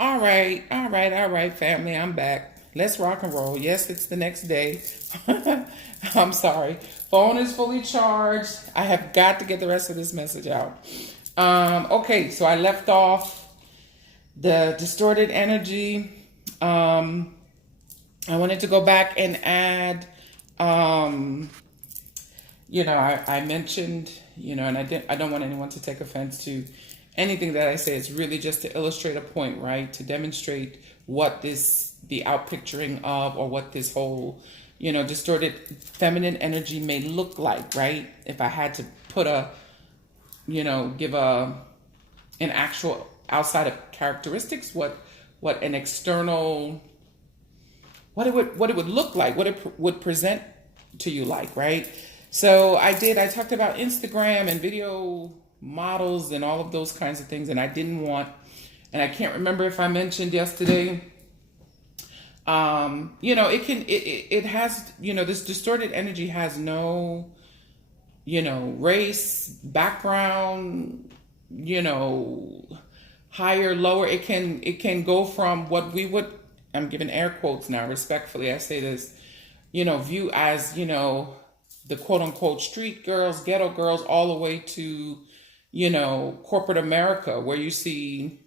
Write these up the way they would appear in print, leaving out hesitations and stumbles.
All right, family. I'm back. Let's rock and roll. Yes, it's the next day. I'm sorry. Phone is fully charged. I have got to get the rest of this message out. Okay, so I left off the distorted energy. Um, I wanted to go back and add, um, I mentioned, and I don't want anyone to take offense to anything that I say. It's really just to illustrate a point, right? To demonstrate what the outpicturing of, or what this whole, distorted feminine energy may look like, right? If I had to put give an actual outside of characteristics, what an external, what it would look like, what it would present to you like, right? So I talked about Instagram and video models and all of those kinds of things, and I didn't want, and I can't remember if I mentioned yesterday, it has, this distorted energy has no, race, background, higher, lower. It can go from what we would, I'm giving air quotes now, respectfully I say this, view as, the quote unquote street girls, ghetto girls, all the way to, corporate America, where you see,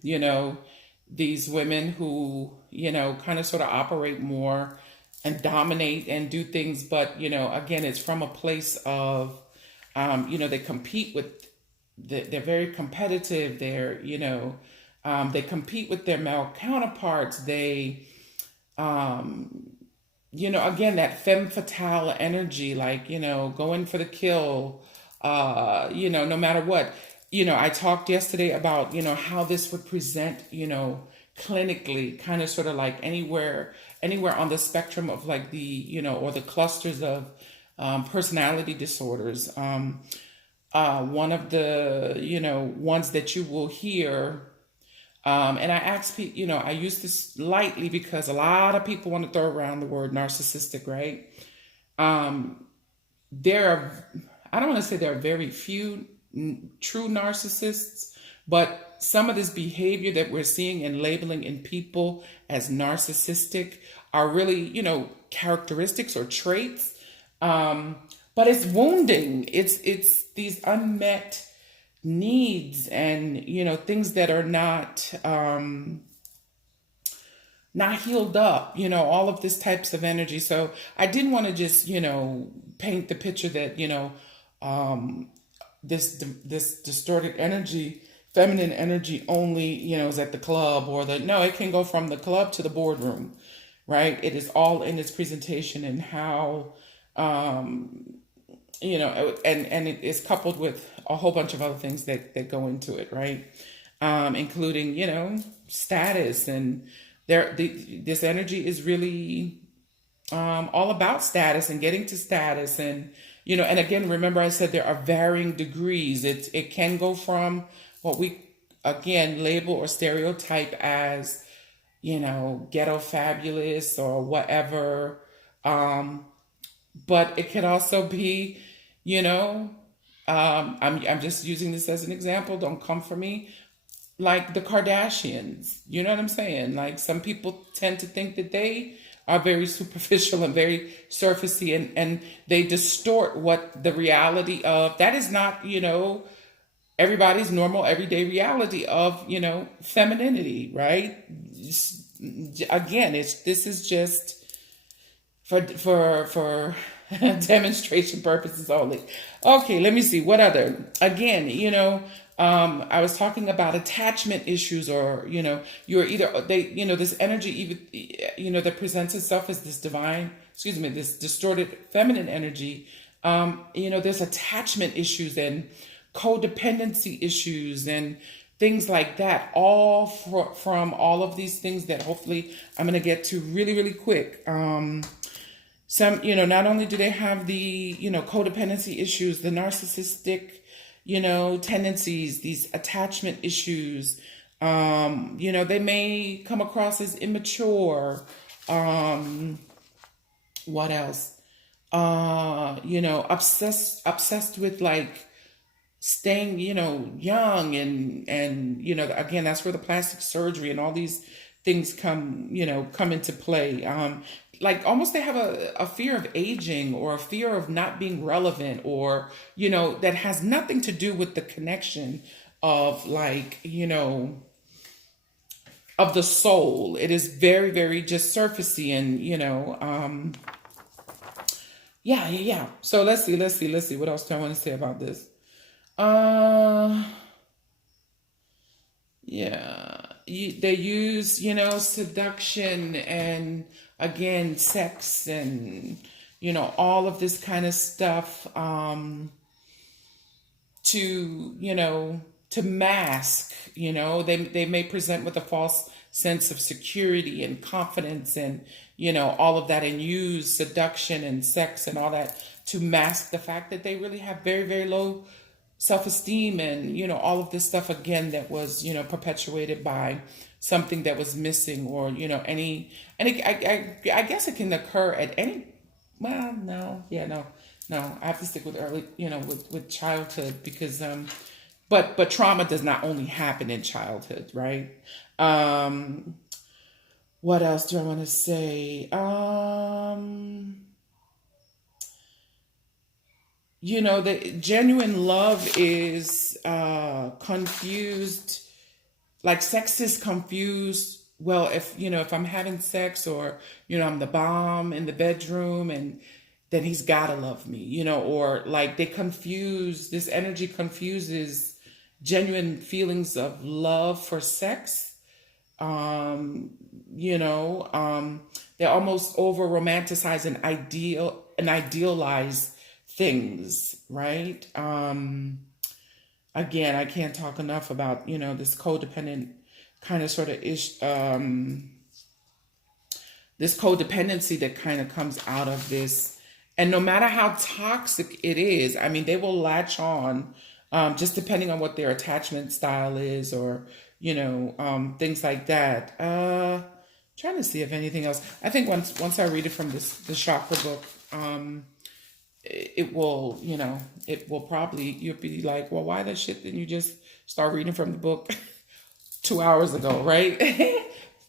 these women who, kind of sort of operate more and dominate and do things. But, again, it's from a place of, they compete with, they're very competitive. They compete with their male counterparts. They, again, that femme fatale energy, like, going for the kill, no matter what. I talked yesterday about, how this would present, clinically, kind of sort of like anywhere on the spectrum of like or the clusters of personality disorders. One of the, ones that you will hear, and I ask people, I use this lightly because a lot of people want to throw around the word narcissistic, right? There are, I don't want to say there are very few true narcissists, but some of this behavior that we're seeing and labeling in people as narcissistic are really, characteristics or traits. But it's wounding. It's these unmet needs and, things that are not healed up, all of this types of energy. So I didn't want to just, paint the picture that, this distorted energy, feminine energy only, is at the club, or no, it can go from the club to the boardroom, right? It is all in its presentation and how, and it is coupled with a whole bunch of other things that go into it, right? Including, status, and this energy is really all about status and getting to status. And and again, remember I said there are varying degrees. It can go from what we again label or stereotype as ghetto fabulous or whatever, but it could also be, I'm just using this as an example, don't come for me, like the Kardashians. You know what I'm saying? Like, some people tend to think that they are very superficial and very surfacey, and they distort what the reality of that is not, everybody's normal everyday reality of, femininity, right? Again, this is just for demonstration purposes only. Okay, let me see what other. Again, I was talking about attachment issues, or you're either this energy, even that presents itself as this this distorted feminine energy. There's attachment issues and codependency issues and things like that, all from all of these things that hopefully I'm going to get to really, really quick. Some, not only do they have the, codependency issues, the narcissistic, tendencies, these attachment issues, they may come across as immature. What else? Obsessed with like staying, young, and again, that's where the plastic surgery and all these things come into play. Like almost they have a fear of aging, or a fear of not being relevant, or that has nothing to do with the connection of, like, of the soul. It is very, very just surfacey, and yeah. So let's see. What else do I want to say about this? Uh, yeah, they use, seduction, and again, sex, and all of this kind of stuff, to mask. They may present with a false sense of security and confidence, and all of that, and use seduction and sex and all that to mask the fact that they really have very, very low self-esteem, and all of this stuff, again, that was perpetuated by something that was missing, or I guess it can occur at any, well, no, yeah, no, I have to stick with early, with childhood, because but trauma does not only happen in childhood, right? um what else do I want to say? The genuine love is confused. Like, sex is confused. Well, if I'm having sex, or I'm the bomb in the bedroom, and then he's gotta love me, or like they confuse this energy, confuses genuine feelings of love for sex. um you know they almost over romanticize and idealize things, right? Again, I can't talk enough about this codependent kind of sort of this codependency that kind of comes out of this. And no matter how toxic it is, I mean, they will latch on, just depending on what their attachment style is, or things like that. Trying to see if anything else. I think once I read it from the chakra book, it will probably, you'll be like, well, why the shit didn't you just start reading from the book 2 hours ago, right?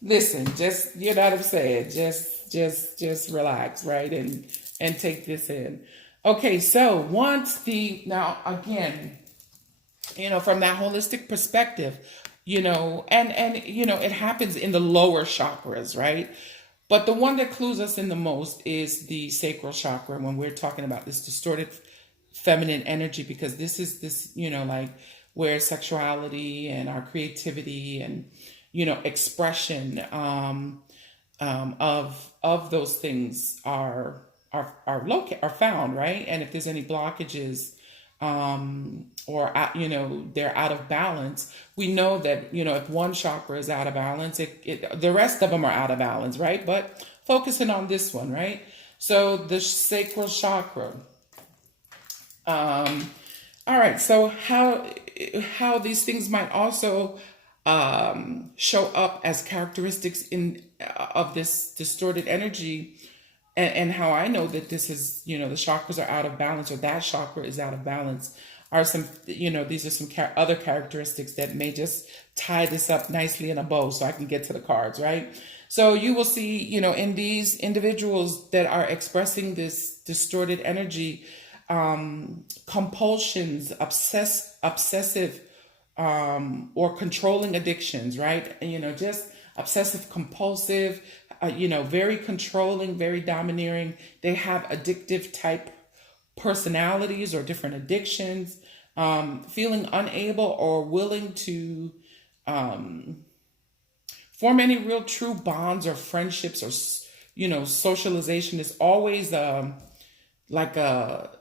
Listen, just, you know what I'm saying, just relax, right? And take this in. Okay, so now again, from that holistic perspective, and it happens in the lower chakras, right? But the one that clues us in the most is the sacral chakra, when we're talking about this distorted feminine energy, because this is like where sexuality and our creativity and expression, of those things are found, right? And if there's any blockages, or they're out of balance, we know that if one chakra is out of balance, the rest of them are out of balance, right? But focusing on this one, right? So the sacral chakra. All right, so how these things might also show up as characteristics of this distorted energy, and how I know that this is, the chakras are out of balance, or that chakra is out of balance, are some, these are some other characteristics that may just tie this up nicely in a bow, so I can get to the cards, right? So you will see, in these individuals that are expressing this distorted energy, compulsions, obsessive, or controlling addictions, right? And, just obsessive compulsive, very controlling, very domineering. They have addictive type personalities or different addictions, feeling unable or willing to form any real true bonds or friendships, or socialization is always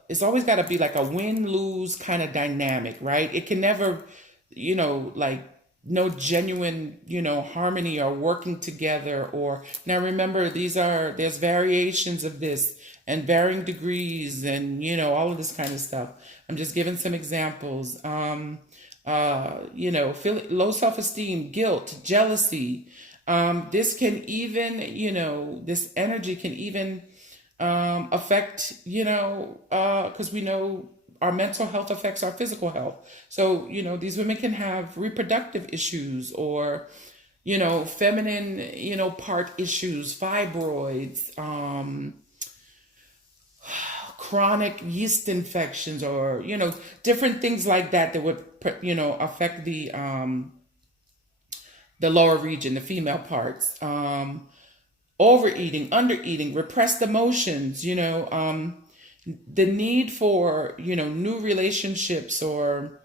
it's always got to be like a win-lose kind of dynamic, right? It can never, like, no genuine, harmony or working together. Or now remember, there's variations of this and varying degrees, and all of this kind of stuff. I'm just giving some examples. Feel low self-esteem, guilt, jealousy. This can even, this energy can even affect, because we know our mental health affects our physical health. So, these women can have reproductive issues or, feminine, part issues, fibroids, chronic yeast infections, or, different things like that that would, affect the lower region, the female parts. Overeating, undereating, repressed emotions, the need for, new relationships or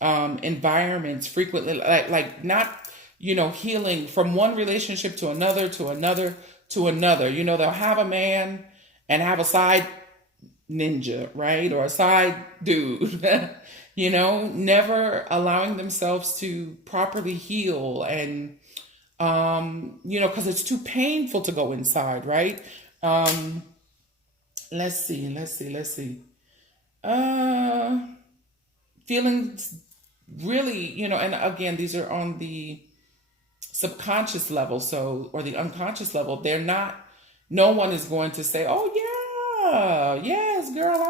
environments frequently, like not, healing from one relationship to another, to another, to another. They'll have a man and have a side ninja, right? Or a side dude, never allowing themselves to properly heal and, because it's too painful to go inside, right? Let's see. Feelings really, and again, these are on the subconscious level, or the unconscious level. They're not, no one is going to say, oh yeah, yes, girl,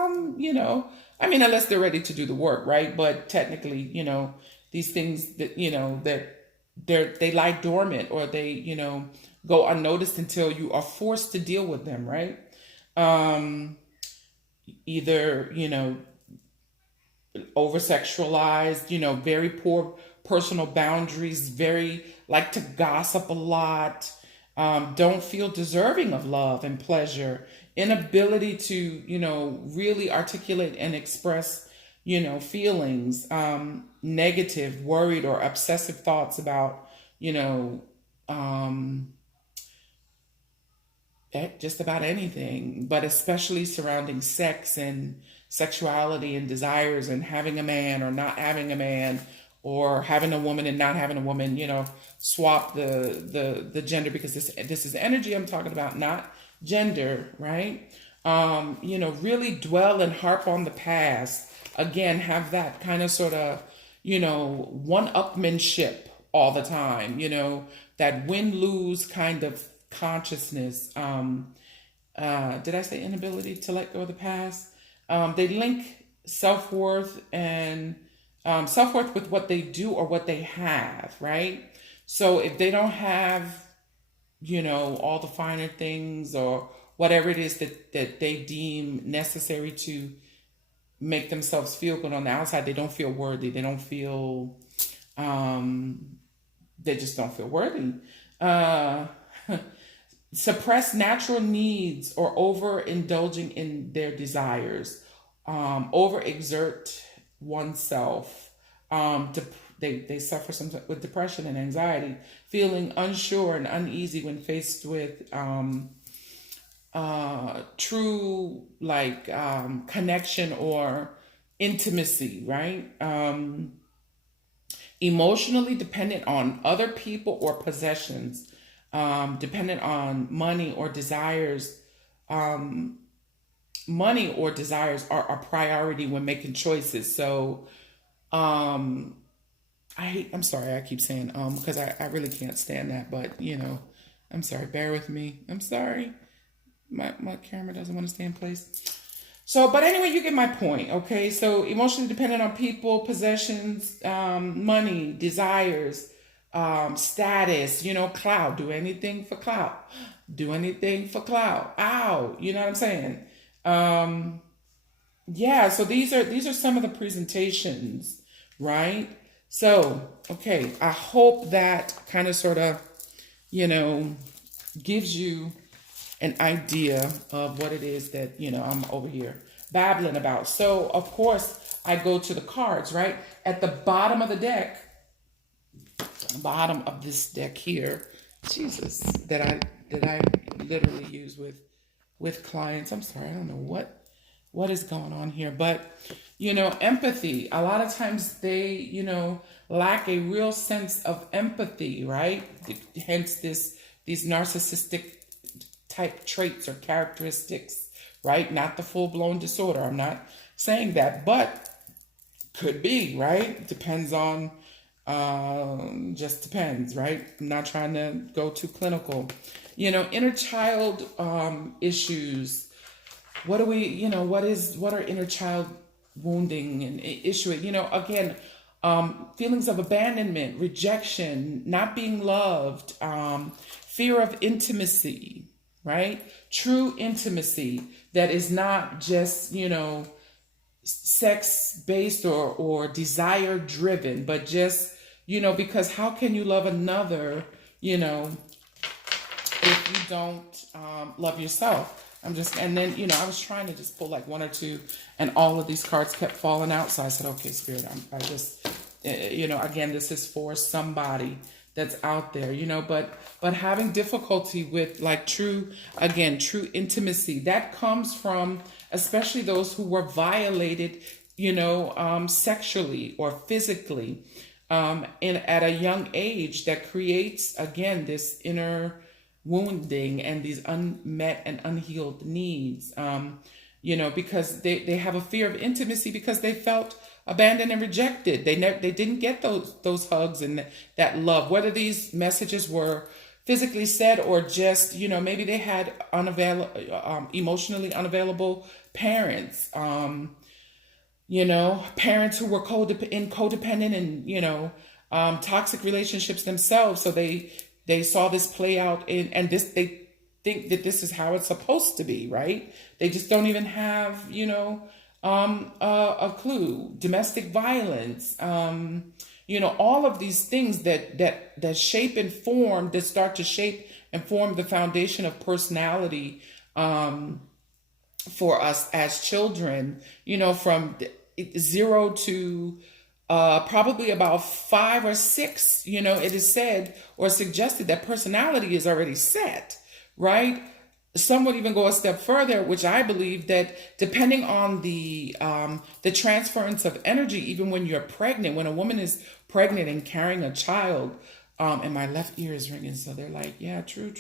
unless they're ready to do the work, right? But technically, these things that, that they lie dormant, or they, go unnoticed until you are forced to deal with them, right? Either, over sexualized, very poor personal boundaries, very like to gossip a lot, don't feel deserving of love and pleasure, inability to, really articulate and express, feelings, negative, worried, or obsessive thoughts about, just about anything, but especially surrounding sex and sexuality and desires and having a man or not having a man, or having a woman and not having a woman, swap the gender, because this is energy I'm talking about, not gender, right? Really dwell and harp on the past. Again, have that kind of sort of, one-upmanship all the time, that win-lose kind of consciousness. Did I say inability to let go of the past? They link self-worth and self-worth with what they do or what they have, right? So if they don't have, all the finer things or whatever it is that they deem necessary to make themselves feel good on the outside, they don't feel worthy. They don't feel, they just don't feel worthy. Suppress natural needs or overindulging in their desires, overexert oneself. They suffer with depression and anxiety, feeling unsure and uneasy when faced with true connection or intimacy, right? Emotionally dependent on other people or possessions, dependent on money or desires. Money or desires are a priority when making choices. So, I'm sorry, I keep saying because I really can't stand that, but I'm sorry, bear with me. I'm sorry. My camera doesn't want to stay in place. So, but anyway, you get my point, okay? So emotionally dependent on people, possessions, money, desires, status, clout. Do anything for clout. Do anything for clout. Ow, you know what I'm saying? Yeah, so these are some of the presentations, right? So, okay, I hope that kind of sort of, gives you an idea of what it is that, I'm over here babbling about. So, of course, I go to the cards, right? At the bottom of the deck, bottom of this deck here, Jesus, that I literally use with clients. I'm sorry, I don't know what is going on here, but empathy. A lot of times they, lack a real sense of empathy, right? Hence these narcissistic type traits or characteristics, right? Not the full-blown disorder. I'm not saying that, but could be, right? Depends on, just depends, right? I'm not trying to go too clinical. Inner child issues. What are inner child wounding and issue it. Again, feelings of abandonment, rejection, not being loved, fear of intimacy, right? True intimacy that is not just, sex based or desire driven, but just, because how can you love another, if you don't love yourself? And then, I was trying to just pull like one or two, and all of these cards kept falling out. So I said, okay, Spirit, I just, again, this is for somebody that's out there, but having difficulty with like true intimacy that comes from, especially those who were violated, sexually or physically, at a young age, that creates, again, this inner wounding and these unmet and unhealed needs, because they have a fear of intimacy because they felt abandoned and rejected. They didn't get those hugs and that love, whether these messages were physically said or just, maybe they had emotionally unavailable parents, parents who were codependent and, toxic relationships themselves. So they saw this play out and they think that this is how it's supposed to be, right? They just don't even have, a clue. Domestic violence, all of these things that shape and form, that start to shape and form the foundation of personality, for us as children, from 0 to probably about 5 or 6, it is said or suggested that personality is already set, right? Some would even go a step further, which I believe that depending on the transference of energy, even when you're pregnant, when a woman is pregnant and carrying a child, and my left ear is ringing, so they're like, yeah, true.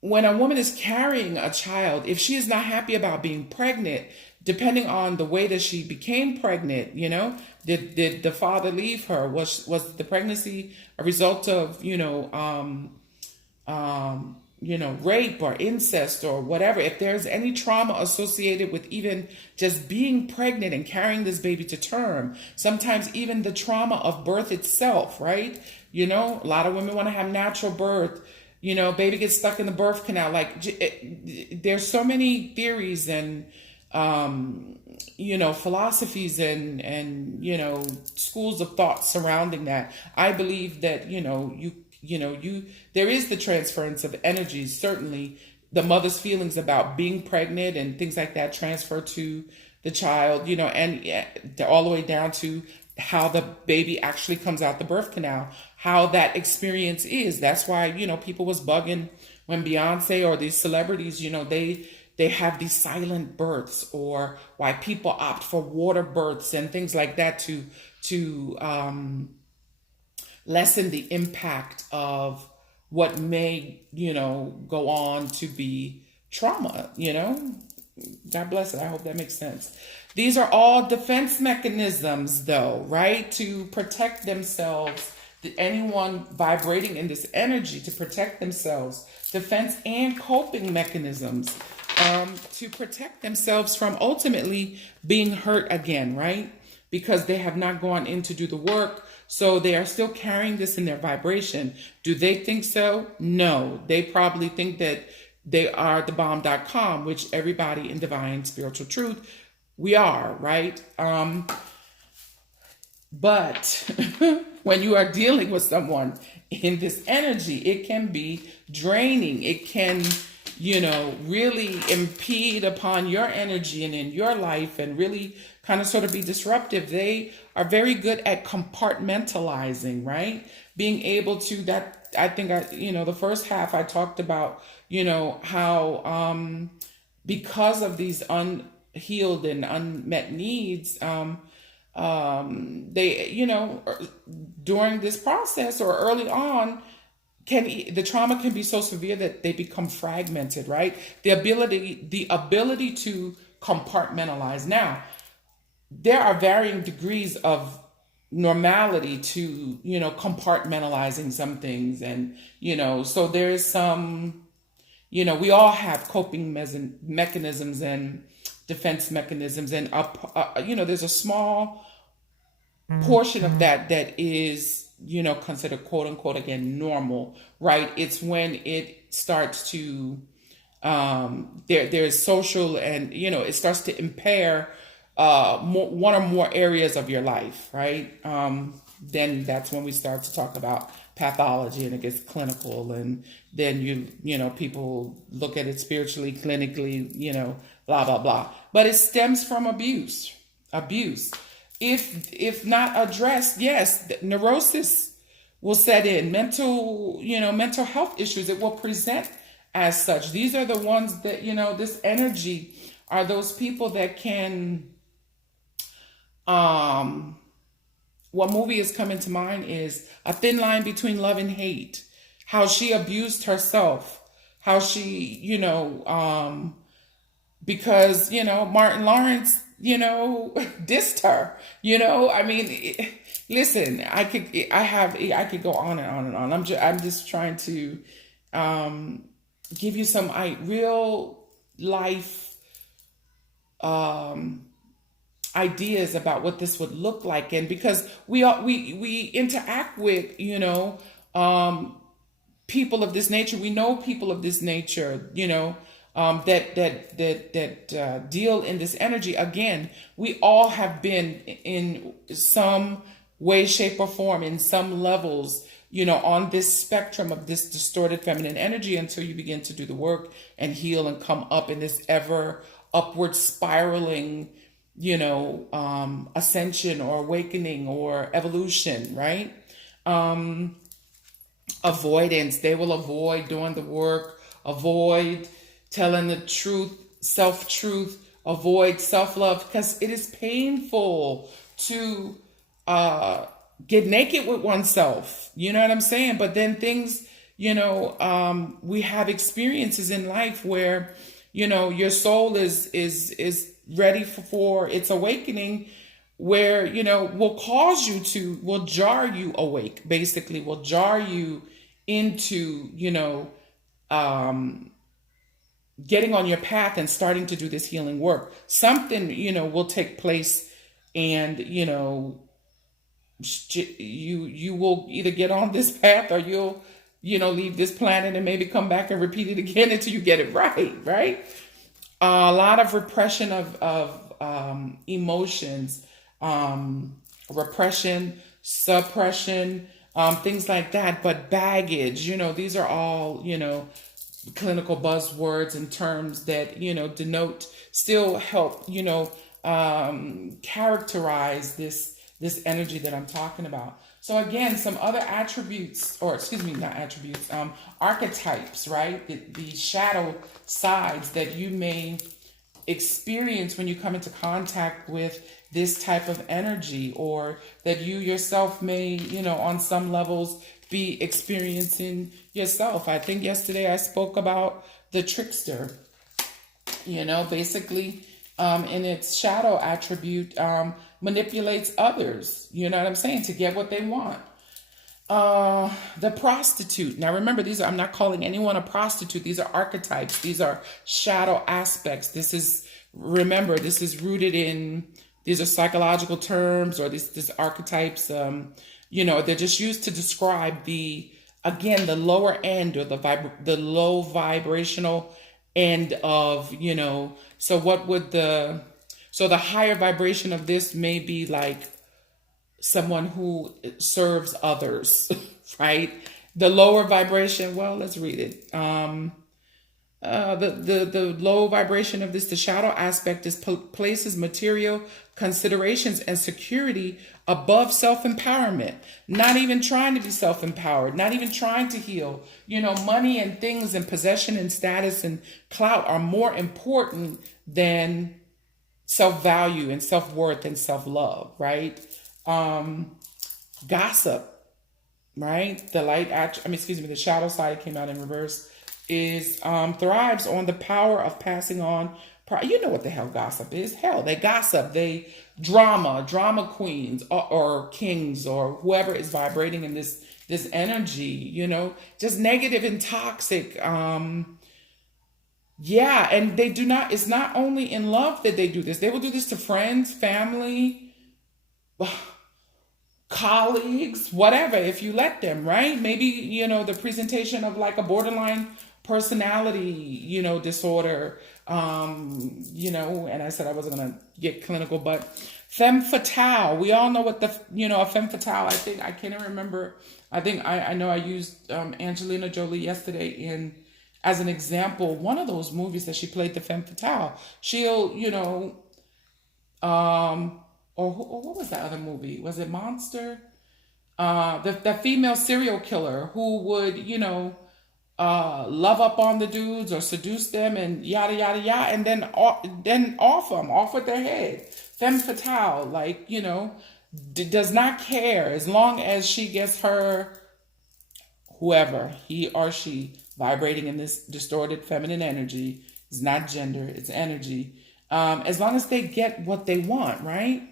When a woman is carrying a child, if she is not happy about being pregnant, depending on the way that she became pregnant, did the father leave her? Was the pregnancy a result of, rape or incest or whatever? If there's any trauma associated with even just being pregnant and carrying this baby to term, sometimes even the trauma of birth itself, right? A lot of women want to have natural birth. Baby gets stuck in the birth canal. There's so many theories and, philosophies and schools of thought surrounding that. I believe that, there is the transference of energies. Certainly the mother's feelings about being pregnant and things like that transfer to the child, and all the way down to how the baby actually comes out the birth canal, how that experience is. That's why, people was bugging when Beyonce or these celebrities, they have these silent births, or why people opt for water births and things like that to lessen the impact of what may, go on to be trauma, God bless it. I hope that makes sense. These are all defense mechanisms, though, right? To protect themselves, anyone vibrating in this energy, to protect themselves, defense and coping mechanisms, to protect themselves from ultimately being hurt again, right? Because they have not gone in to do the work. So they are still carrying this in their vibration. Do they think so? No. They probably think that they are the bomb.com, which everybody in divine spiritual truth, we are, right? But when you are dealing with someone in this energy, it can be draining. It can, really impede upon your energy and in your life, and really kind of sort of be disruptive. They are very good at compartmentalizing, right? Being able to, that, I think, the first half I talked about, how because of these unhealed and unmet needs, they, during this process or early on, the trauma can be so severe that they become fragmented, right? The ability to compartmentalize. Now, there are varying degrees of normality to, compartmentalizing some things. And, so there's some, we all have coping mechanisms and defense mechanisms, and there's a small portion of that is, considered quote unquote, again, normal, right? It's when it starts to, there's social, and, it starts to impair one or more areas of your life, right? Then that's when we start to talk about pathology, and it gets clinical, and then people look at it spiritually, clinically, blah, blah, blah. But it stems from abuse. If not addressed, yes, neurosis will set in. Mental health issues, it will present as such. These are the ones that, this energy are those people that can, what movie is coming to mind is A Thin Line Between Love and Hate. How she abused herself. How she, because, Martin Lawrence, dissed her. Listen, I could go on and on and on. I'm just trying to give you some real life ideas about what this would look like, and because we interact with people of this nature, we know people of this nature, that deal in this energy. Again, we all have been in some way, shape, or form, in some levels, on this spectrum of this distorted feminine energy, until you begin to do the work and heal and come up in this ever upward spiraling, ascension or awakening or evolution, right? Avoidance. They will avoid doing the work, avoid telling the truth, self-truth, avoid self-love, because it is painful to get naked with oneself. You know what I'm saying? But then things, we have experiences in life where, your soul is ready for its awakening, where, will jar you awake, basically, will jar you into, getting on your path and starting to do this healing work. Something, will take place, and, you will either get on this path, or you'll, leave this planet and maybe come back and repeat it again until you get it right? A lot of repression of emotions, repression, suppression, things like that. But baggage, these are all, clinical buzzwords and terms that, denote, still help, characterize this energy that I'm talking about. So again, some other attributes, or not attributes, archetypes, right? The shadow sides that you may experience when you come into contact with this type of energy, or that you yourself may, on some levels be experiencing yourself. I think yesterday I spoke about the trickster, basically, in its shadow attribute, manipulates others, you know what I'm saying, to get what they want. The prostitute. Now remember, I'm not calling anyone a prostitute. These are archetypes. These are shadow aspects. This is rooted in, these are psychological terms, or these archetypes, they're just used to describe the lower end, or the low vibrational end of, so what would the higher vibration of this may be like someone who serves others, right? The lower vibration, well, let's read it. The low vibration of this, the shadow aspect, is places material considerations and security above self-empowerment. Not even trying to be self-empowered, not even trying to heal. Money and things and possession and status and clout are more important than self-value and self-worth and self-love, right? Gossip, right? The shadow side came out in reverse, is thrives on the power of passing on. You know what the hell gossip is. Hell, they gossip. They drama queens, or kings, or whoever is vibrating in this energy, just negative and toxic Yeah, and they do not, it's not only in love that they do this. They will do this to friends, family, colleagues, whatever, if you let them, right? Maybe, the presentation of like a borderline personality, disorder, and I said I wasn't going to get clinical, but femme fatale. We all know what a femme fatale, I think, I can't even remember. I know I used Angelina Jolie yesterday as an example, one of those movies that she played the femme fatale. She'll, or what was that other movie? Was it Monster? The female serial killer who would, love up on the dudes or seduce them and yada yada yada, and then off with their head. Femme fatale, like, does not care as long as she gets her whoever, he or she, vibrating in this distorted feminine energy. It's not gender, it's energy. As long as they get what they want, right?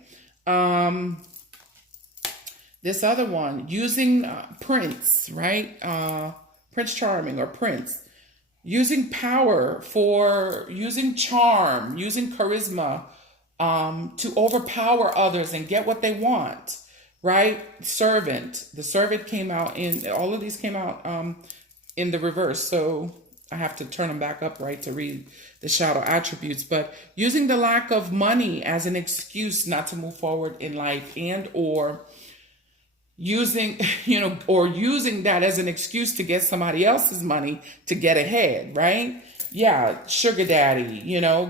This other one, using Prince, right? Prince Charming or Prince. Using power using charm, using charisma to overpower others and get what they want, right? Servant. The servant came out all of these came out in the reverse. So I have to turn them back up, right, to read the shadow attributes. But using the lack of money as an excuse not to move forward in life, and or using that as an excuse to get somebody else's money to get ahead, right? Yeah, sugar daddy,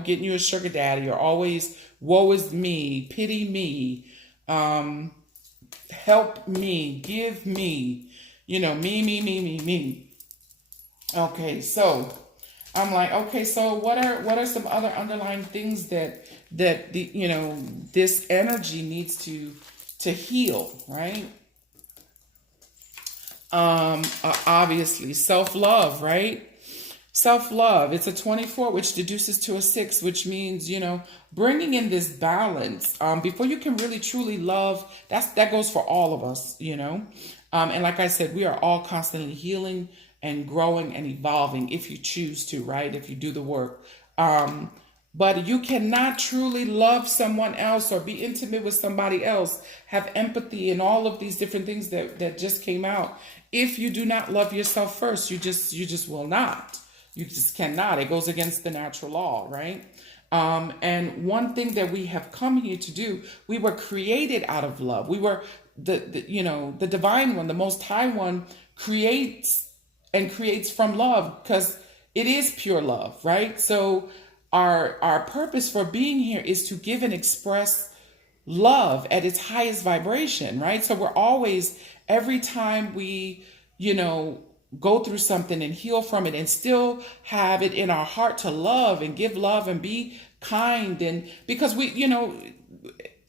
getting you a sugar daddy, or always woe is me, pity me, help me, give me, me. Okay, so I'm like, okay, so what are some other underlying things that this energy needs to heal, right? Obviously self-love, right? Self-love. It's a 24, which deduces to a 6, which means, bringing in this balance, before you can really truly love. That goes for all of us, and like I said, we are all constantly healing and growing and evolving if you choose to, right? If you do the work. But you cannot truly love someone else or be intimate with somebody else, have empathy and all of these different things that just came out, if you do not love yourself first. You just will not. You just cannot. It goes against the natural law, right? And one thing that we have come here to do, we were created out of love. We were the divine one, the most high one, creates from love, because it is pure love, right? So our purpose for being here is to give and express love at its highest vibration, right? So we're always, every time we, go through something and heal from it and still have it in our heart to love and give love and be kind, and because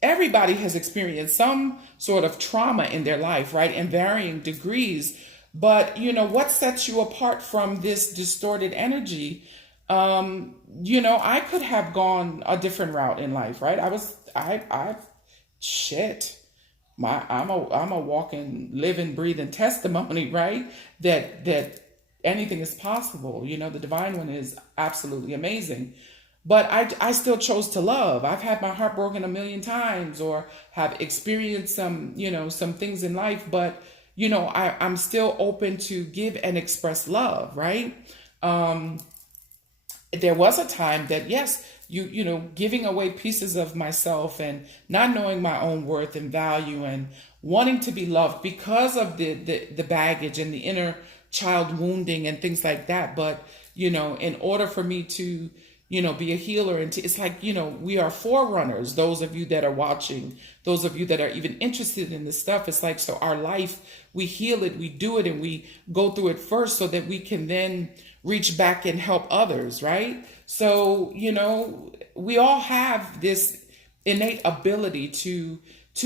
everybody has experienced some sort of trauma in their life, right? In varying degrees. But, what sets you apart from this distorted energy? I could have gone a different route in life, right? I'm a walking, living, breathing testimony, right? That anything is possible. The divine one is absolutely amazing. But I still chose to love. I've had my heart broken a million times, or have experienced some things in life, but I'm still open to give and express love, right? There was a time that, yes, giving away pieces of myself and not knowing my own worth and value and wanting to be loved because of the baggage and the inner child wounding and things like that. But, in order for me to, be a healer, and it's like, we are forerunners. Those of you that are watching, those of you that are even interested in this stuff, it's like, so our life, we heal it, we do it, and we go through it first so that we can then reach back and help others, right? So, we all have this innate ability to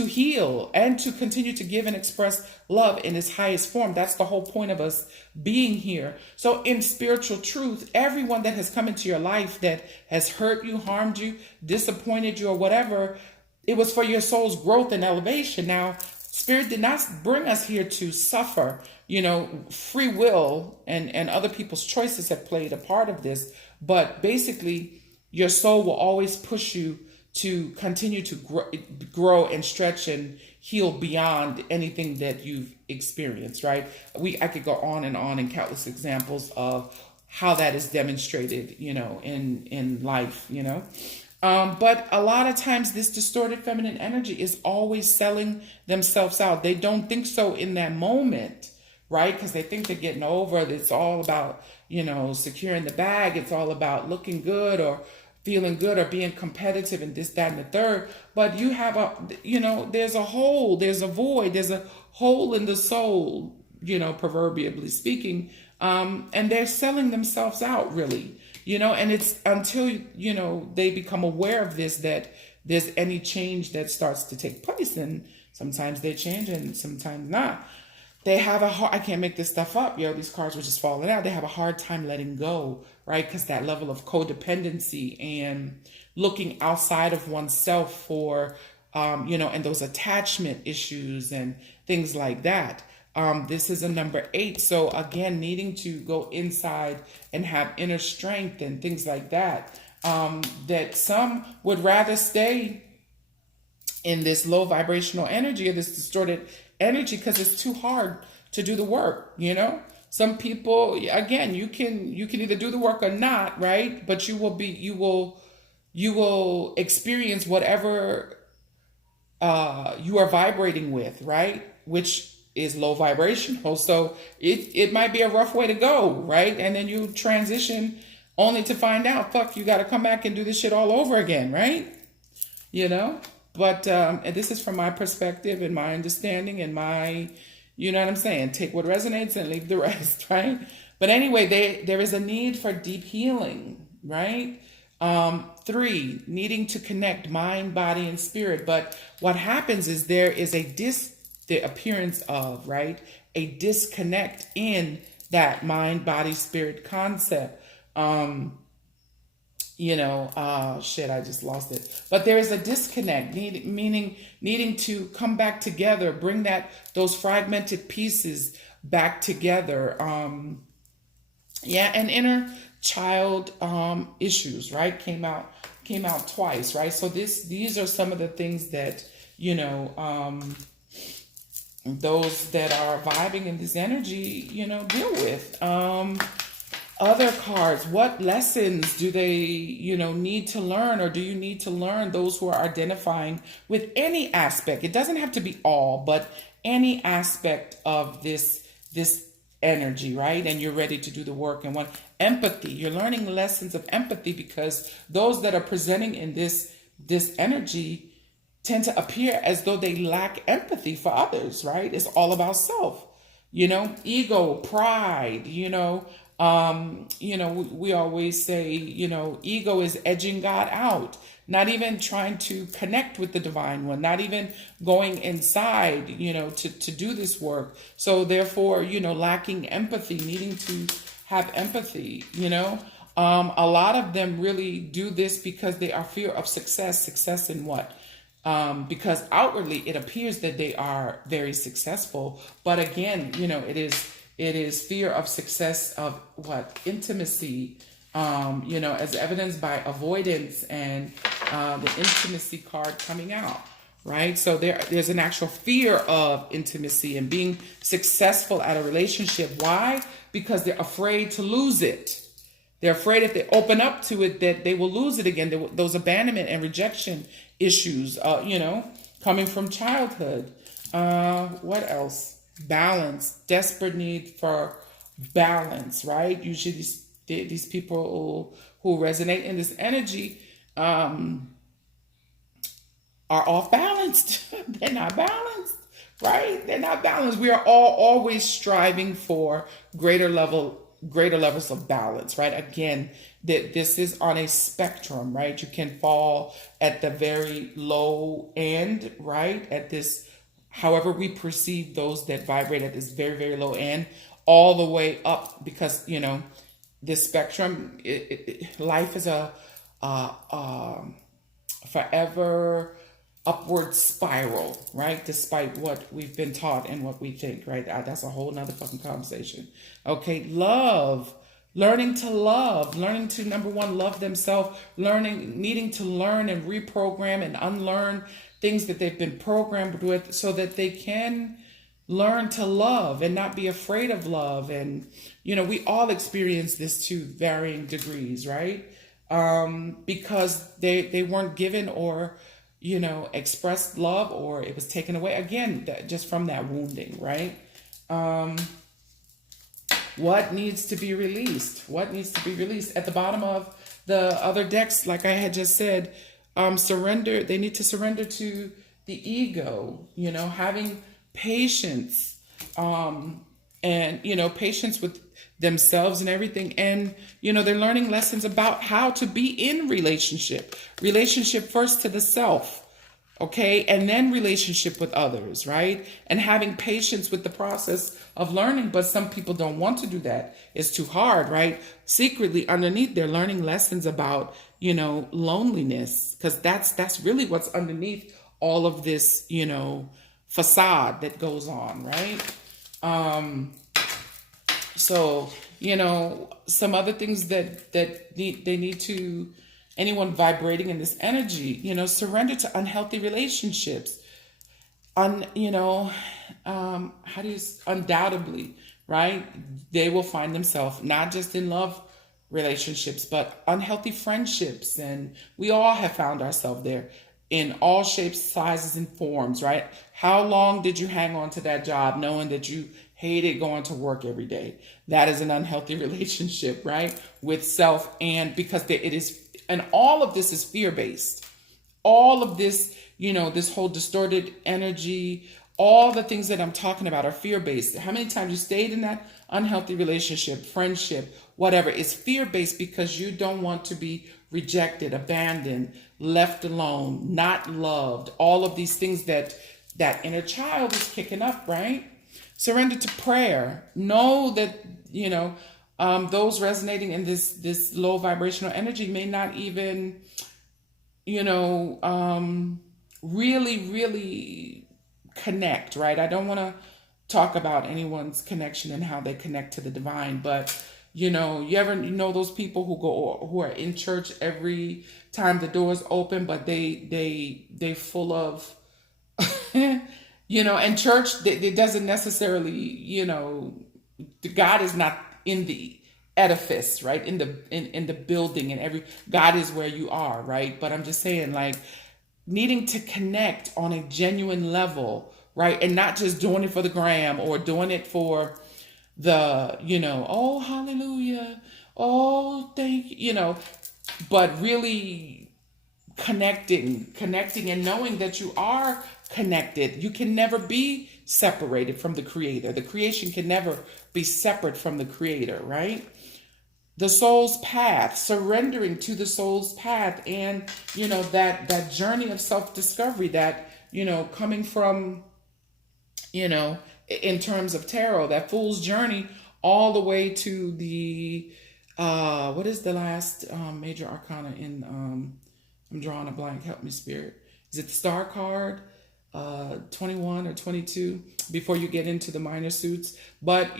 heal and to continue to give and express love in its highest form. That's the whole point of us being here. So in spiritual truth, everyone that has come into your life that has hurt you, harmed you, disappointed you, or whatever, it was for your soul's growth and elevation. Now, Spirit did not bring us here to suffer, free will and other people's choices have played a part of this. But basically, your soul will always push you to continue to grow and stretch and heal beyond anything that you've experienced, right? I could go on in countless examples of how that is demonstrated, in life, but a lot of times this distorted feminine energy is always selling themselves out. They don't think so in that moment, right? Because they think they're getting over it. It's all about, securing the bag. It's all about looking good or feeling good or being competitive and this, that, and the third. But you have there's a hole, there's a void, there's a hole in the soul, proverbially speaking. And they're selling themselves out, really, and it's until, they become aware of this, that there's any change that starts to take place. And sometimes they change and sometimes not. They have I can't make this stuff up. These cards were just falling out. They have a hard time letting go, right? Because that level of codependency and looking outside of oneself for, and those attachment issues and things like that. This is a number 8. So again, needing to go inside and have inner strength and things like that. That some would rather stay in this low vibrational energy or this distorted energy because it's too hard to do the work, Some people, again, you can either do the work or not, right? But you will experience whatever you are vibrating with, right? Which is low vibrational. So it might be a rough way to go, right? And then you transition only to find out, you got to come back and do this shit all over again, right? But and this is from my perspective and my understanding and my, what I'm saying? Take what resonates and leave the rest, right? But anyway, there is a need for deep healing, right? 3, needing to connect mind, body, and spirit. But what happens is there is the appearance of, right, a disconnect in that mind, body, spirit concept. I just lost it. But there is a disconnect, meaning needing to come back together, bring those fragmented pieces back together. And inner child issues, right, came out twice, right? So these are some of the things that those that are vibing in this energy, deal with. Other cards, what lessons do they, need to learn, or do you need to learn? Those who are identifying with any aspect. It doesn't have to be all, but any aspect of this energy, right? And you're ready to do the work. And empathy, you're learning lessons of empathy, because those that are presenting in this energy tend to appear as though they lack empathy for others, right? It's all about self, ego, pride, we always say, ego is edging God out, not even trying to connect with the divine one, not even going inside, to do this work. So therefore, lacking empathy, needing to have empathy, a lot of them really do this because they are fear of success. Success in what? Because outwardly it appears that they are very successful, but again, it is fear of success of what? Intimacy, as evidenced by avoidance and the intimacy card coming out, right? So there's an actual fear of intimacy and being successful at a relationship. Why? Because they're afraid to lose it. They're afraid if they open up to it that they will lose it again. Those abandonment and rejection issues, coming from childhood. What else? Balance, desperate need for balance, right? Usually these people who resonate in this energy are off balanced. They're not balanced, right? They're not balanced. We are all always striving for greater levels of balance, right? Again, this is on a spectrum, right? You can fall at the very low end, right? At this, however we perceive those that vibrate at this very, very low end, all the way up, because, this spectrum, life is a forever upward spiral, right? Despite what we've been taught and what we think, right? That's a whole nother fucking conversation. Okay, love. Learning to love, learning to, number one, love themselves, needing to learn and reprogram and unlearn things that they've been programmed with so that they can learn to love and not be afraid of love. And, we all experience this to varying degrees, right? Because they weren't given or, expressed love, or it was taken away, again, just from that wounding, right? What needs to be released? What needs to be released? At the bottom of the other decks, like I had just said, surrender. They need to surrender to the ego, having patience, and, patience with themselves and everything. And, they're learning lessons about how to be in relationship first to the self. Okay, and then relationship with others, right? And having patience with the process of learning. But some people don't want to do that. It's too hard, right? Secretly underneath, they're learning lessons about, loneliness, because that's really what's underneath all of this, facade that goes on, right? So, some other things that they need to, anyone vibrating in this energy, surrender to unhealthy relationships. Undoubtedly, right? They will find themselves not just in love relationships, but unhealthy friendships. And we all have found ourselves there in all shapes, sizes, and forms, right? How long did you hang on to that job knowing that you hated going to work every day? That is an unhealthy relationship, right? With self, and because it is. And all of this is fear-based. All of this, this whole distorted energy, all the things that I'm talking about are fear-based. How many times you stayed in that unhealthy relationship, friendship, whatever, it's fear-based because you don't want to be rejected, abandoned, left alone, not loved. All of these things that inner child is kicking up, right? Surrender to prayer. Know that, those resonating in this low vibrational energy may not even, really connect, right? I don't want to talk about anyone's connection and how they connect to the divine, but, you ever know those people who are in church every time the doors open, but they full of, and church, it doesn't necessarily, God is not in the edifice, right? In the building, and God is where you are, right? But I'm just saying, like, needing to connect on a genuine level, right? And not just doing it for the gram or doing it for the, oh, hallelujah, oh, thank you, but really connecting and knowing that you are connected. You can never be separated from the creator. The creation can never be separate from the creator, right? The soul's path, surrendering to the soul's path, and that journey of self-discovery, that coming from in terms of tarot, that fool's journey all the way to the what is the last major arcana in I'm drawing a blank, help me, spirit. Is it the star card? 21 or 22 before you get into the minor suits. But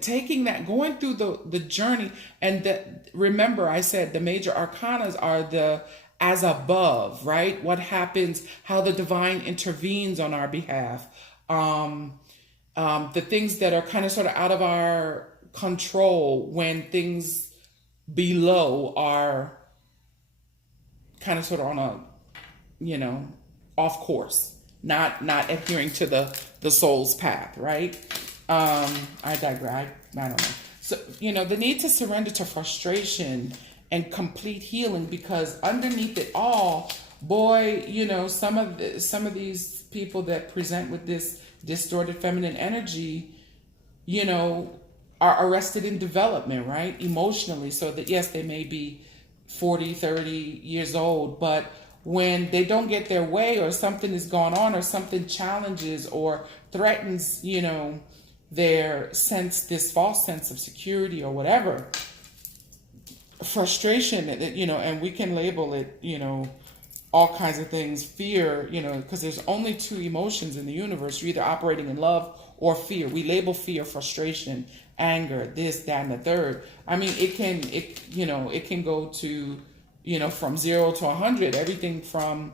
taking that, going through the journey, and that, remember I said the major arcanas are the as above, right? What happens, how the divine intervenes on our behalf, the things that are kind of sort of out of our control, when things below are kind of sort of on a off course, not adhering to the soul's path, right? I digress. I don't know. So, the need to surrender to frustration and complete healing, because underneath it all, boy, some of these people that present with this distorted feminine energy, are arrested in development, right? Emotionally, so that yes, they may be 40, 30 years old, but when they don't get their way, or something is going on, or something challenges or threatens, this false sense of security or whatever, frustration, and we can label it, all kinds of things. Fear, because there's only two emotions in the universe. You're either operating in love or fear. We label fear frustration, anger, this, that, and the third. I mean, it can go to, from 0 to 100. Everything from,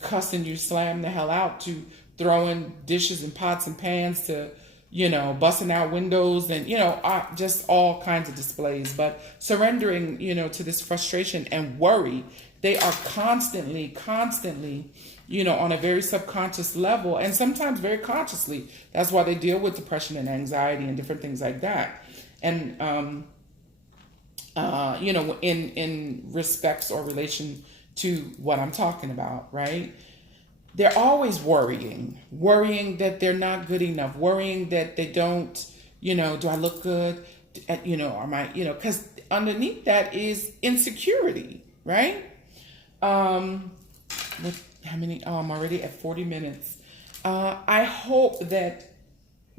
cussing you slam the hell out to throwing dishes and pots and pans to, busting out windows and, just all kinds of displays. But surrendering, to this frustration and worry, they are constantly, on a very subconscious level and sometimes very consciously. That's why they deal with depression and anxiety and different things like that. And, in respects or relation to what I'm talking about, right? They're always worrying that they're not good enough, worrying that they don't, do I look good? Am I, because underneath that is insecurity, right? How many? Oh, I'm already at 40 minutes. I hope that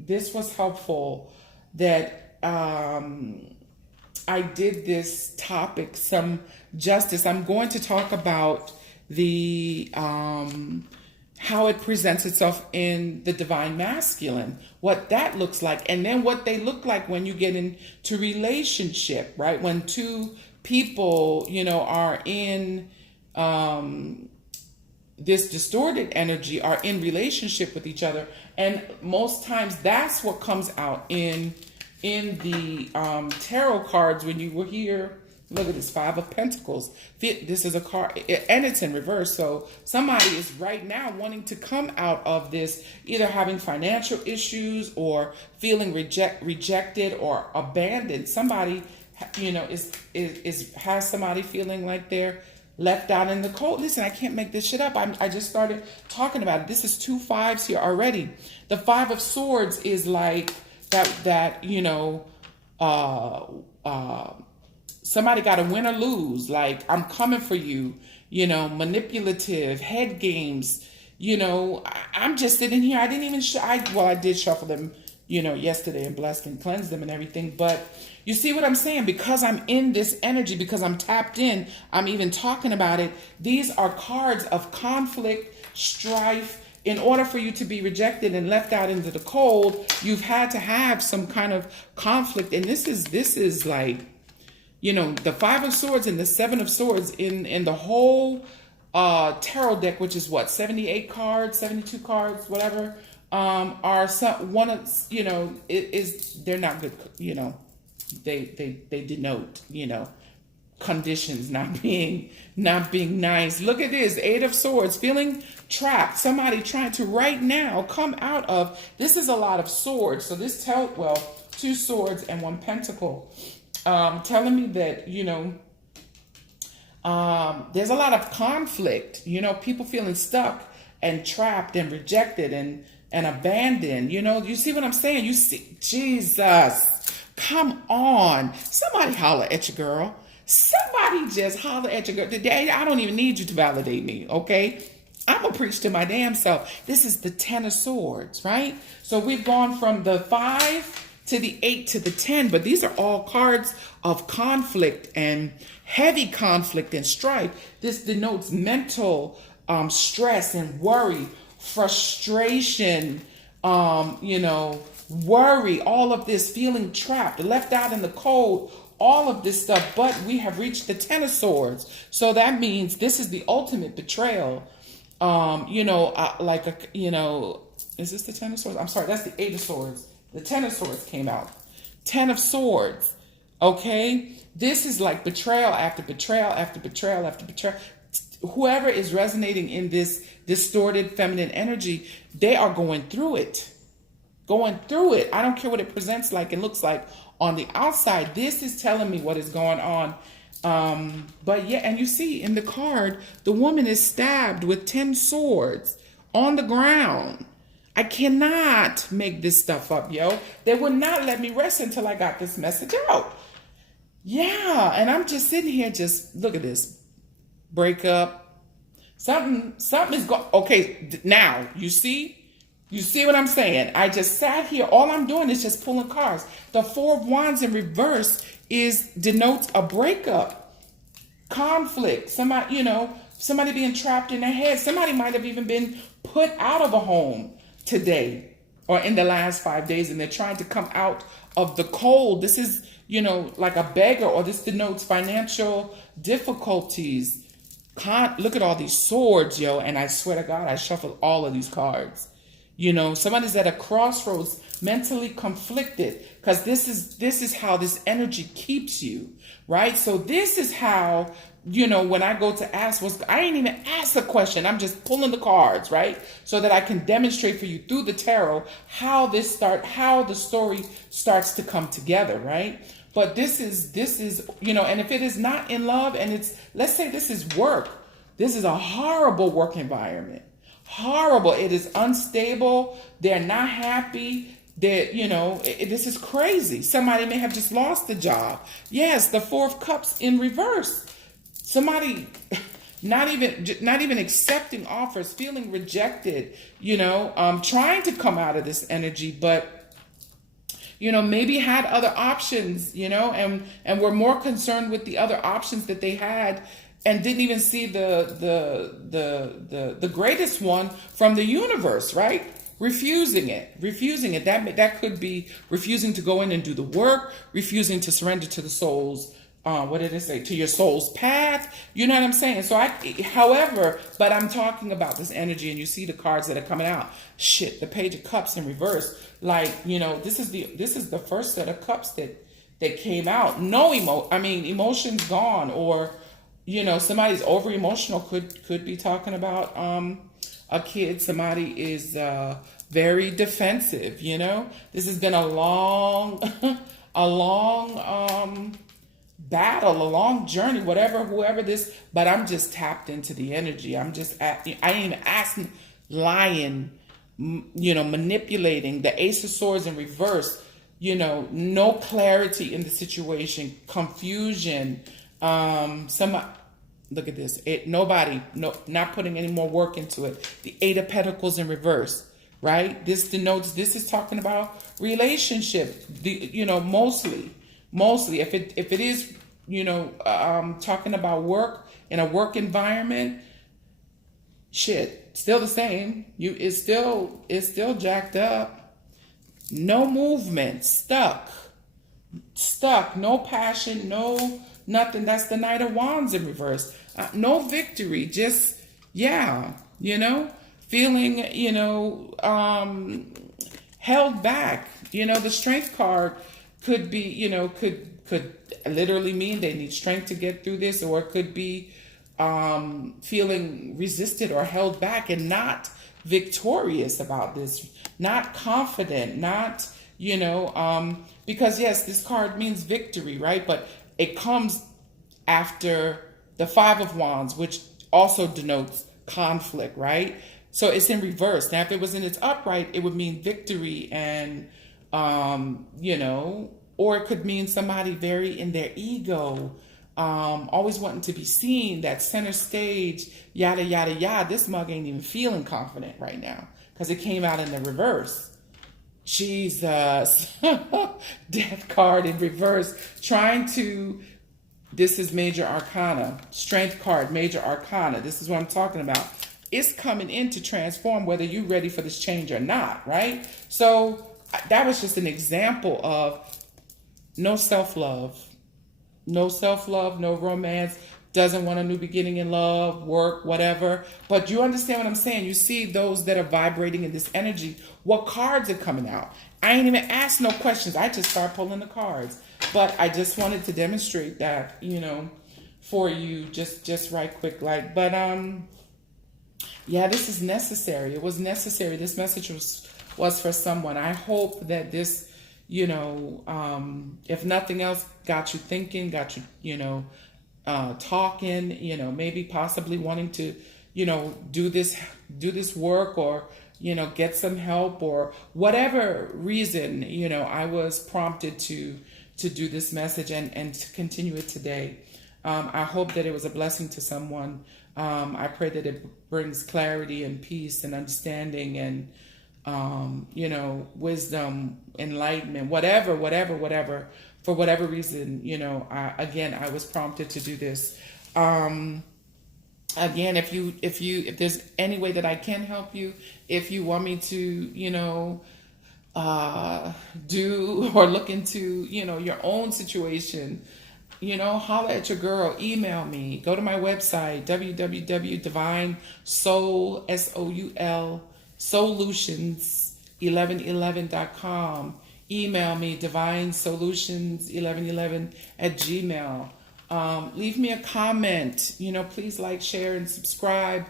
this was helpful, that I did this topic some justice. I'm going to talk about the how it presents itself in the divine masculine, what that looks like, and then what they look like when you get into relationship, right? When two people, are in this distorted energy, are in relationship with each other, and most times that's what comes out in the tarot cards. When you were here, look at this, 5 of Pentacles. This is a card, and it's in reverse. So somebody is right now wanting to come out of this, either having financial issues or feeling rejected or abandoned. Somebody, has somebody feeling like they're left out in the cold. Listen, I can't make this shit up. I just started talking about it. This is 2 5s here already. The 5 of Swords is like that somebody got to win or lose. Like, I'm coming for you, manipulative, head games. I'm just sitting here. I didn't even, I did shuffle them, yesterday and blessed and cleansed them and everything. But you see what I'm saying? Because I'm in this energy, because I'm tapped in, I'm even talking about it. These are cards of conflict, strife. In order for you to be rejected and left out into the cold, you've had to have some kind of conflict. And this is like, the 5 of Swords and the 7 of Swords in the whole tarot deck, which is what, 78 cards, 72 cards, whatever, are some, one of, they're not good, they denote, conditions not being nice. Look at this, 8 of Swords, feeling trapped. Somebody trying to right now come out of, this is a lot of swords. So this 2 swords and 1 pentacle, telling me that, there's a lot of conflict, people feeling stuck and trapped and rejected and abandoned. You see what I'm saying? You see, Jesus, come on. Somebody holler at your girl. Somebody just holler at your girl. Today, I don't even need you to validate me, okay? I'm going to preach to my damn self. This is the 10 of Swords, right? So we've gone from the 5 to the 8 to the 10, but these are all cards of conflict and heavy conflict and strife. This denotes mental stress and worry, frustration, worry, all of this, feeling trapped, left out in the cold, all of this stuff. But we have reached the 10 of Swords. So that means this is the ultimate betrayal. Is this the 10 of Swords? I'm sorry, that's the 8 of Swords. The 10 of Swords came out. 10 of Swords. Okay? This is like betrayal after betrayal after betrayal after betrayal. Whoever is resonating in this distorted feminine energy, they are going through it. Going through it. I don't care what it presents like and looks like on the outside. This is telling me what is going on. But yeah, and you see in the card, the woman is stabbed with 10 swords on the ground. I cannot make this stuff up, yo. They would not let me rest until I got this message out. Yeah, and I'm just sitting here, just look at this. Break up. Something is going. Okay, now you see what I'm saying. I just sat here. All I'm doing is just pulling cards. The 4 of Wands in reverse denotes a breakup. conflict, somebody being trapped in their head. Somebody might have even been put out of a home today or in the last 5 days, and they're trying to come out of the cold. This is, like a beggar, or this denotes financial difficulties. Look at all these swords, yo, and I swear to God, I shuffled all of these cards. Somebody's at a crossroads, mentally conflicted, because this is how this energy keeps you, right? So this is how, when I go to ask, I ain't even asked the question. I'm just pulling the cards, right? So that I can demonstrate for you through the tarot how the story starts to come together, right? But this is, and if it is not in love, and let's say this is work, this is a horrible work environment. Horrible. It is unstable. They're not happy. This is crazy. Somebody may have just lost the job. Yes, the Four of Cups in reverse. Somebody not even accepting offers, feeling rejected, trying to come out of this energy, but maybe had other options, and were more concerned with the other options that they had, and didn't even see the greatest one from the universe, right? Refusing it. That could be refusing to go in and do the work, refusing to surrender to the soul's, what did it say? To your soul's path. You know what I'm saying? So but I'm talking about this energy, and you see the cards that are coming out. Shit, the Page of Cups in reverse. Like, this is the first set of cups that came out. No emotions gone, or somebody's over emotional. Could be talking about a kid. Somebody is very defensive. This has been a long battle, a long journey, whoever this. But I'm just tapped into the energy. I ain't even asking, lying, manipulating. The Ace of Swords in reverse. No clarity in the situation, confusion. Look at this. Not putting any more work into it. The Eight of Pentacles in reverse, right? This is talking about relationship. Mostly, if it is, talking about work in a work environment, shit, still the same. It's still jacked up. No movement, stuck, no passion, no nothing. That's the Knight of Wands in reverse. No victory, just, feeling, held back. The Strength card could be, could literally mean they need strength to get through this, or it could be feeling resisted or held back and not victorious about this, not confident, not, because yes, this card means victory, right? But it comes after the Five of Wands, which also denotes conflict, right? So it's in reverse. Now, if it was in its upright, it would mean victory and, or it could mean somebody very in their ego, always wanting to be seen, that center stage, yada, yada, yada. This mug ain't even feeling confident right now because it came out in the reverse. Jesus. Death card in reverse. This is Major Arcana. Strength card, Major Arcana. This is what I'm talking about. It's coming in to transform whether you're ready for this change or not, right? So that was just an example of no self-love. No self-love, no romance, doesn't want a new beginning in love, work, whatever. But you understand what I'm saying? You see those that are vibrating in this energy, what cards are coming out. I ain't even asked no questions. I just start pulling the cards. But I just wanted to demonstrate that, for you just right quick. Yeah, this is necessary. It was necessary. This message was for someone. I hope that this, if nothing else, got you thinking, got you, talking, maybe possibly wanting to, do this work, or, get some help, or whatever reason, I was prompted to do this message and to continue it today. I hope that it was a blessing to someone. I pray that it brings clarity and peace and understanding and, wisdom, enlightenment, whatever, for whatever reason, I was prompted to do this. Again, if there's any way that I can help you, if you want me to, do or look into, your own situation, holler at your girl, email me, go to my website, www.divinesoul, SOUL, solutions1111.com. Email me, divinesolutions1111 at gmail. Leave me a comment, please like, share, and subscribe.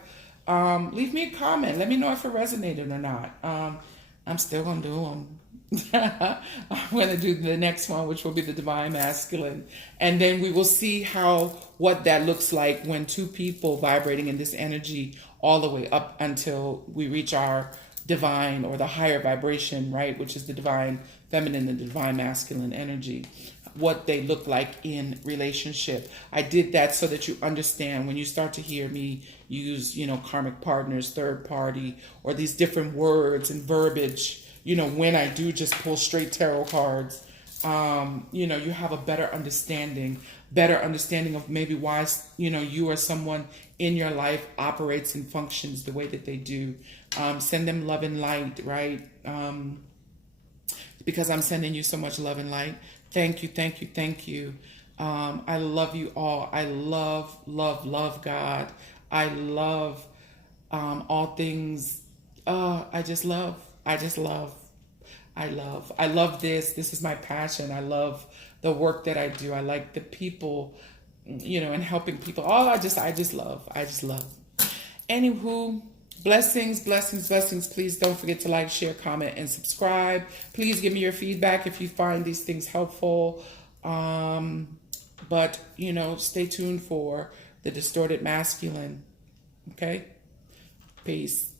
Leave me a comment. Let me know if it resonated or not. I'm still going to do them. I'm going to do the next one, which will be the divine masculine. And then we will see what that looks like when two people vibrating in this energy all the way up until we reach our divine or the higher vibration, right? Which is the divine feminine and the divine masculine energy. What they look like in relationship. I did that so that you understand when you start to hear me use, karmic partners, third party, or these different words and verbiage, when I do just pull straight tarot cards, you have a better understanding of maybe why, you or someone in your life operates and functions the way that they do. Send them love and light, right? Because I'm sending you so much love and light. Thank you, thank you, thank you. I love you all. I love, love, love God. I love all things. I love this. This is my passion. I love the work that I do. I like the people, and helping people. I just love. Anywho, blessings, blessings, blessings. Please don't forget to like, share, comment, and subscribe. Please give me your feedback if you find these things helpful. But, stay tuned for the distorted masculine. Okay? Peace.